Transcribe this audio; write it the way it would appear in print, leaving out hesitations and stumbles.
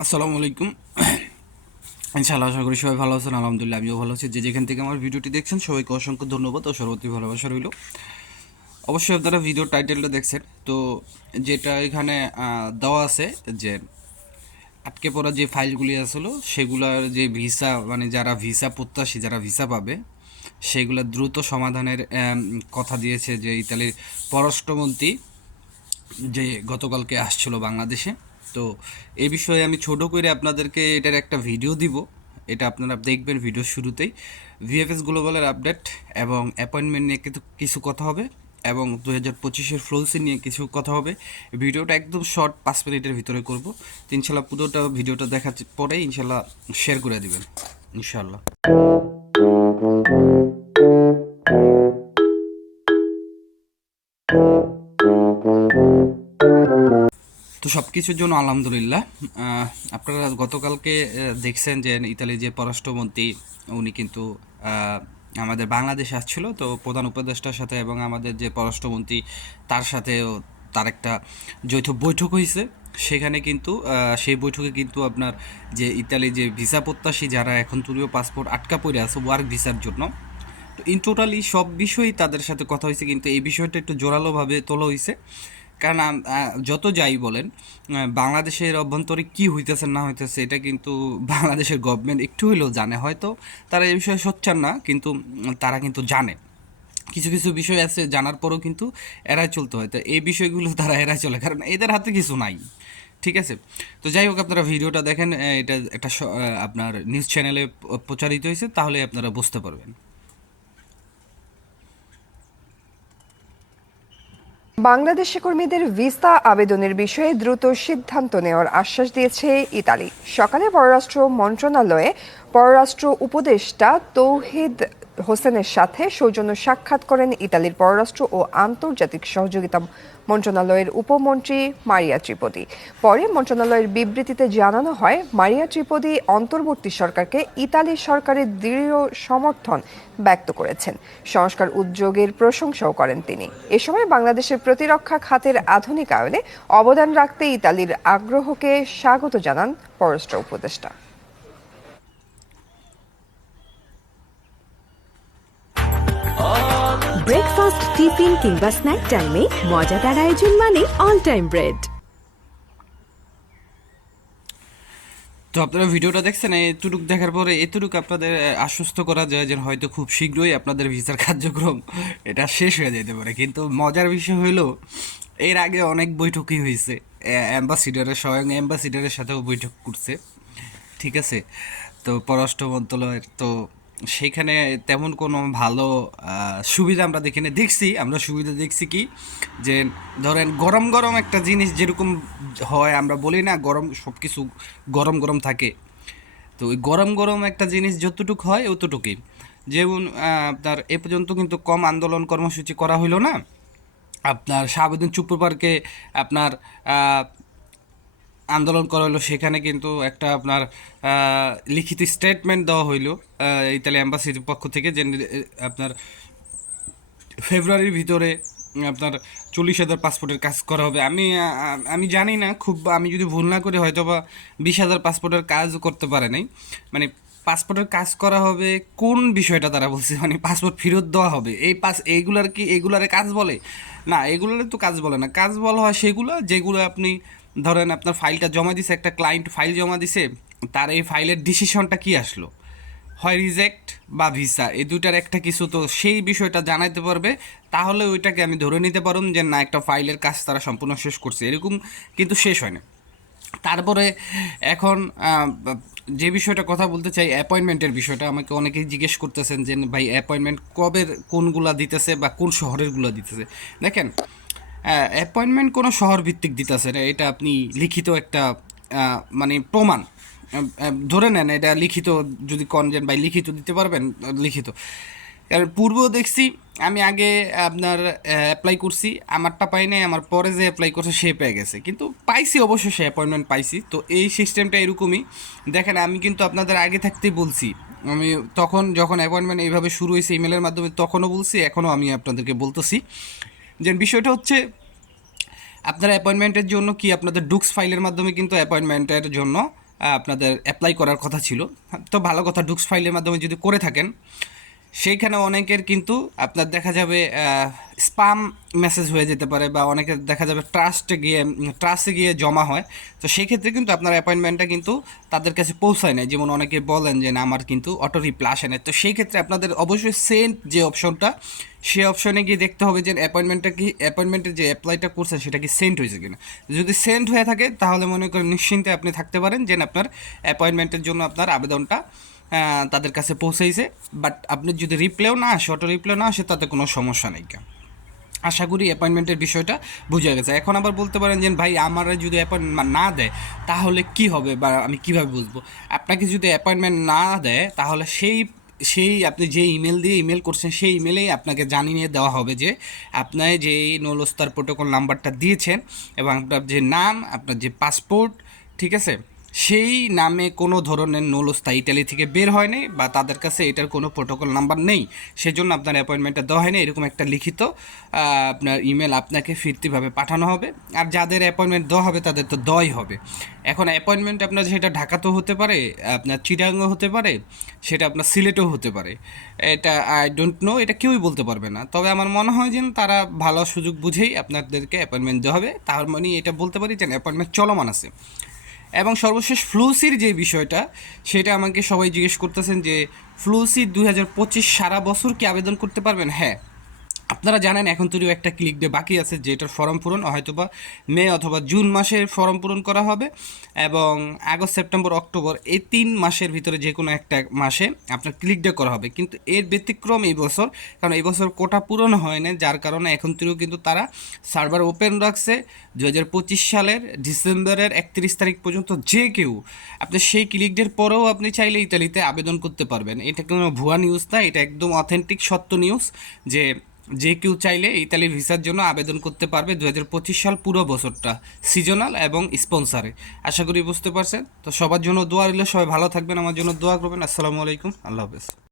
আসসালামু আলাইকুম। ইনশাআল্লাহ আশা করি সবাই ভালো আছেন। আলহামদুলিল্লাহ আমিও ভালো আছি। যে যেখান থেকে আমার ভিডিওটি দেখছেন সবাইকে অসংখ্য ধন্যবাদ ও সর্বত্র ভালোবাসা রইল। অবশ্যই আপনারা ভিডিও টাইটেলটা দেখছেন, তো যেটা এখানে দেওয়া আছে যে আটকে পড়া যে ফাইলগুলি আসলো সেগুলার যে ভিসা, মানে যারা ভিসা প্রত্যাশী, যারা ভিসা পাবে সেগুলা দ্রুত সমাধানের কথা দিয়েছে যে ইতালির পররাষ্ট্রমন্ত্রী, যে গতকালকে আসছিল বাংলাদেশে। তো এই বিষয়ে আমি ছোট করে আপনাদেরকে এটার একটা ভিডিও দিব, এটা আপনারা দেখবেন ভিডিও শুরুতেই। ভিএফএস গ্লোবালের আপডেট এবং অ্যাপয়েন্টমেন্ট নিয়ে কিছু কিছু কথা হবে, এবং 2025-এর ফ্লোসি নিয়ে কিছু কথা হবে। ভিডিওটা একদম শর্ট, 5 মিনিটের ভিতরে করব। তো ইনশাল্লাহ পুরোটা ভিডিওটা দেখার পরে ইনশাল্লাহ শেয়ার করে দিবেন ইনশাল্লাহ। তো সব কিছুর জন্য আলহামদুলিল্লাহ। আপনারা গতকালকে দেখছেন যে ইতালির যে পররাষ্ট্রমন্ত্রী উনি কিন্তু আমাদের বাংলাদেশে আসছিল, তো প্রধান উপদেষ্টার সাথে এবং আমাদের যে পররাষ্ট্রমন্ত্রী তার সাথেও তার একটা যৌথ বৈঠক হয়েছে। সেখানে কিন্তু সেই বৈঠকে কিন্তু আপনার যে ইতালি যে ভিসা প্রত্যাশী যারা এখন তুলীয় পাসপোর্ট আটকা পড়ে আছে ওয়ার্ক ভিসার জন্য, তো ইন টোটালি সব বিষয়ই তাদের সাথে কথা হয়েছে, কিন্তু এই বিষয়টা একটু জোরালোভাবে তোলা হয়েছে। কারণ যত যাই বলেন, বাংলাদেশের অভ্যন্তরে কি হইতেছে না হইতেছে এটা কিন্তু বাংলাদেশের গভর্নমেন্ট একটু হইলেও জানে। হয়তো তারা এই বিষয়ে সোচ্চার না, কিন্তু তারা কিন্তু জানে। কিছু কিছু বিষয় আছে জানার পরেও কিন্তু এড়াই চলতে হয়, তো এই বিষয়গুলো তারা এড়াই চলে, কারণ এদের হাতে কিছু নাই। ঠিক আছে, তো যাই হোক আপনারা ভিডিওটা দেখেন, এটা একটা আপনার নিউজ চ্যানেলে প্রচারিত হয়েছে, তাহলে আপনারা বুঝতে পারবেন। বাংলাদেশি কর্মীদের ভিসা আবেদনের বিষয়ে দ্রুত সিদ্ধান্ত নেওয়ার আশ্বাস দিয়েছে ইতালি। সকালে পররাষ্ট্র মন্ত্রণালয়ে পররাষ্ট্র উপদেষ্টা তৌহিদ হোসেনের সাথে সৌজন্য সাক্ষাৎ করেন ইতালির পররাষ্ট্র ও আন্তর্জাতিক সহযোগিতা মন্ত্রণালয়ের উপমন্ত্রী মারিয়া ত্রিপদি। পরে মন্ত্রণালয়ের বিবৃতিতে জানানো হয়, মারিয়া ত্রিপদি অন্তর্বর্তী সরকারকে ইতালি সরকারের দৃঢ় সমর্থন ব্যক্ত করেছেন। সংস্কার উদ্যোগের প্রশংসাও করেন তিনি। এ সময় বাংলাদেশের প্রতিরক্ষা খাতের আধুনিকায়নে অবদান রাখতে ইতালির আগ্রহকে স্বাগত জানান পররাষ্ট্র উপদেষ্টা। ব্রেকফাস্ট, টিফিন কিংবা স্ন্যাক টাইমে মজাদার আয়োজন মানে অল টাইম ব্রেড। তো আপনারা ভিডিওটা দেখছেন, এতটুকু দেখার পরে এতটুকু আপনাদের আশ্বস্ত করা যায় যে হয়তো খুব শীঘ্রই আপনাদের ভিসার কার্যক্রম এটা শেষ হয়ে যেতে পারে। কিন্তু মজার বিষয় হইলো এর আগে অনেক বৈঠকই হয়েছে, অ্যাম্বাসিডারের স্বয়ং অ্যাম্বাসিডারের সাথেও বৈঠক করছে। ঠিক আছে, তো পররাষ্ট্র মন্ত্রণালয়ের তো সেইখানে তেমন কোনো ভালো সুবিধা আমরা দেখিনি। দেখছি আমরা সুবিধা দেখছি কি, যে ধরেন গরম গরম একটা জিনিস যেরকম হয়, আমরা বলি না গরম সব কিছু গরম গরম থাকে, তো ওই গরম গরম একটা জিনিস যতটুকু হয় অতটুকুই। যেমন আপনার এ পর্যন্ত কিন্তু কম আন্দোলন কর্মসূচি করা হইলো না। আপনার শাহাবুদ্দিন চুপ্পু পার্কে আপনার আন্দোলন করা হলো, সেখানে কিন্তু একটা আপনার লিখিত স্টেটমেন্ট দেওয়া হইলো ইতালি অ্যাম্বাসির পক্ষ থেকে, যে আপনার ফেব্রুয়ারির ভিতরে আপনার 40,000 পাসপোর্টের কাজ করা হবে। আমি জানি না, খুব আমি যদি ভুল না করি হয়তো বা 20,000 পাসপোর্টের কাজও করতে পারে নাই। মানে পাসপোর্টের কাজ করা হবে কোন বিষয়টা তারা বলছে, মানে পাসপোর্ট ফেরত দেওয়া হবে, এই এইগুলার কি এগুলারে কাজ বলে? না, এগুলারে তো কাজ বলে না। কাজ বলা হয় সেগুলো যেগুলো আপনি ধরেন আপনার ফাইলটা জমা দিছে, একটা ক্লায়েন্ট ফাইল জমা দিছে, তার এই ফাইলের ডিসিশনটা কি আসলো, হয় রিজেক্ট বা ভিসা, এই দুইটার একটা কিছু, তো সেই বিষয়টা জানাইতে পারবে। তাহলে ওইটাকে আমি ধরে নিতে পারুম যে না, একটা ফাইলের কাজ তারা সম্পূর্ণ শেষ করছে, এরকম কিন্তু শেষ হয় না। তারপরে এখন যে বিষয়টা কথা বলতে চাই, অ্যাপয়েন্টমেন্টের বিষয়টা আমাকে অনেকেই জিজ্ঞেস করতেছেন যে ভাই অ্যাপয়েন্টমেন্ট কবের কোনগুলা দিতেছে বা কোন শহরেরগুলো দিতেছে। দেখেন, অ্যাপয়েন্টমেন্ট কোনো শহর ভিত্তিক দিতেছে না, এটা আপনি লিখিত একটা মানে প্রমাণ ধরে নেন, এটা লিখিত। যদি কনজেন ভাই লিখিত দিতে পারবেন, লিখিত। কারণ পূর্ব দেখছি, আমি আগে আপনার অ্যাপ্লাই করছি, আমারটা পাই নাই, আমার পরে যে অ্যাপ্লাই করছে সে পেয়ে গেছে, কিন্তু পাইছি অবশ্যই, সে অ্যাপয়েন্টমেন্ট পাইছি। তো এই সিস্টেমটা এরকমই। দেখেন, আমি কিন্তু আপনাদের আগে থাকতেই বলছি, আমি তখন যখন অ্যাপয়েন্টমেন্ট এইভাবে শুরু হয়েছে ইমেলের মাধ্যমে তখনও বলছি, এখনও আমি আপনাদেরকে বলতেছি যে বিষয়টা হচ্ছে আপনারা অ্যাপয়েন্টমেন্টের জন্য কি আপনাদের ডুক্স ফাইলের মাধ্যমে কিন্তু অ্যাপয়েন্টমেন্টের জন্য আপনাদের অ্যাপ্লাই করার কথা ছিল। তো ভালো কথা, ডুক্স ফাইলের মাধ্যমে যদি করে থাকেন, সেইখানে অনেকের কিন্তু আপনার দেখা যাবে স্পাম মেসেজ হয়ে যেতে পারে, বা অনেকের দেখা যাবে ট্রাস্টে গিয়ে জমা হয়। তো সেই ক্ষেত্রে কিন্তু আপনার অ্যাপয়েন্টমেন্টটা কিন্তু তাদের কাছে পৌঁছায় না। যেমন অনেকে বলেন যে না, আমার কিন্তু অটো রিপ্লাই আসে না। তো সেই ক্ষেত্রে আপনাদের অবশ্যই সেন্ড যে অপশনটা, সেই অপশনে গিয়ে দেখতে হবে যে অ্যাপয়েন্টমেন্টের যে অ্যাপ্লাইটা করছেন সেটা কি সেন্ড হয়েছে কিনা। যদি সেন্ড হয়ে থাকে তাহলে মনে করেন নিশ্চিন্তে আপনি থাকতে পারেন যে আপনার অ্যাপয়েন্টমেন্টের জন্য আপনার আবেদনটা তাদের কাছে পৌঁছেছে। বাট আপনি যদি রিপ্লাইও না আসে, অটো রিপ্লাই না আসে, তাতে কোনো সমস্যা নেই। আশা করি অ্যাপয়েন্টমেন্টের বিষয়টা বুঝে গেছে। এখন আবার বলতে পারেন যে ভাই, আমার যদি অ্যাপয়েন্টমেন্ট না দেয় তাহলে কি হবে, বা আমি কিভাবে বুঝবো? আপনাকে যদি অ্যাপয়েন্টমেন্ট না দেয় তাহলে সেই আপনি যে ইমেল দিয়ে ইমেল করছেন সেই ইমেলেই আপনাকে জানিয়ে দেওয়া হবে যে আপনার যে নৌলস্তার প্রোটোকল নাম্বারটা দিয়েছেন এবং আপনার যে নাম, আপনার যে পাসপোর্ট, ঠিক আছে, সেই নামে কোনো ধরনের নৌলস্তা ইটালি থেকে বের হয়নি, বা তাদের কাছে এটার কোনো প্রোটোকল নাম্বার নেই, সেজন্য আপনার অ্যাপয়েন্টমেন্টটা দেওয়া হয়নি। এরকম একটা লিখিত আপনার ইমেল আপনাকে ফিরতিভাবে পাঠানো হবে। আর যাদের অ্যাপয়েন্টমেন্ট দেওয়া হবে তাদের তো দেওয়াই হবে। এখন অ্যাপয়েন্টমেন্ট আপনার সেটা ঢাকাতেও হতে পারে, আপনার চিটাগাংও হতে পারে, সেটা আপনার সিলেটেও হতে পারে। এটা আই ডোন্ট নো, এটা কেউই বলতে পারবে না। তবে আমার মনে হয় যে তারা ভালো সুযোগ বুঝেই আপনাদেরকে অ্যাপয়েন্টমেন্ট দেওয়া হবে। তার মানে এটা বলতে পারি যে অ্যাপয়েন্টমেন্ট চলমান আছে। এবং সর্বশেষ ফ্লুসির যে বিষয়টা, সেটা আমাকে সবাই জিজ্ঞেস করতেছেন যে ফ্লুসি 2025 সারা বছর কি আবেদন করতে পারবেন? হ্যাঁ, আপনারা জানেন এখন তৈরিও একটা ক্লিক ডে বাকি আছে, যেটার ফর্ম পূরণ হয়তোবা মে অথবা জুন মাসের ফর্ম পূরণ করা হবে, এবং আগস্ট, সেপ্টেম্বর, অক্টোবর এই 3 মাসের ভিতরে যে কোনো একটা মাসে আপনার ক্লিক ডে করা হবে। কিন্তু এর ব্যতিক্রম এই বছর, কারণ এই বছর কোটা পূরণ হয় না, যার কারণে এখন তৈরিও কিন্তু তারা সার্ভার ওপেন রাখছে 2025 সালের ডিসেম্বরের 31 তারিখ পর্যন্ত। যে কেউ আপনি সেই ক্লিক ডের পরেও আপনি চাইলে ইতালিতে আবেদন করতে পারবেন। এটা কোনো ভুয়া নিউজ না, এটা একদম অথেন্টিক সত্য নিউজ যে যে কেউ চাইলে ইতালির ভিসার জন্য আবেদন করতে পারবে 2025 সাল পুরো বছরটা, সিজনাল এবং স্পন্সারে। আশা করি বুঝতে পারছেন। তো সবার জন্য দোয়া রইল, সবাই ভালো থাকবেন, আমার জন্য দোয়া করবেন। আসসালামু আলাইকুম, আল্লাহ হাফেজ।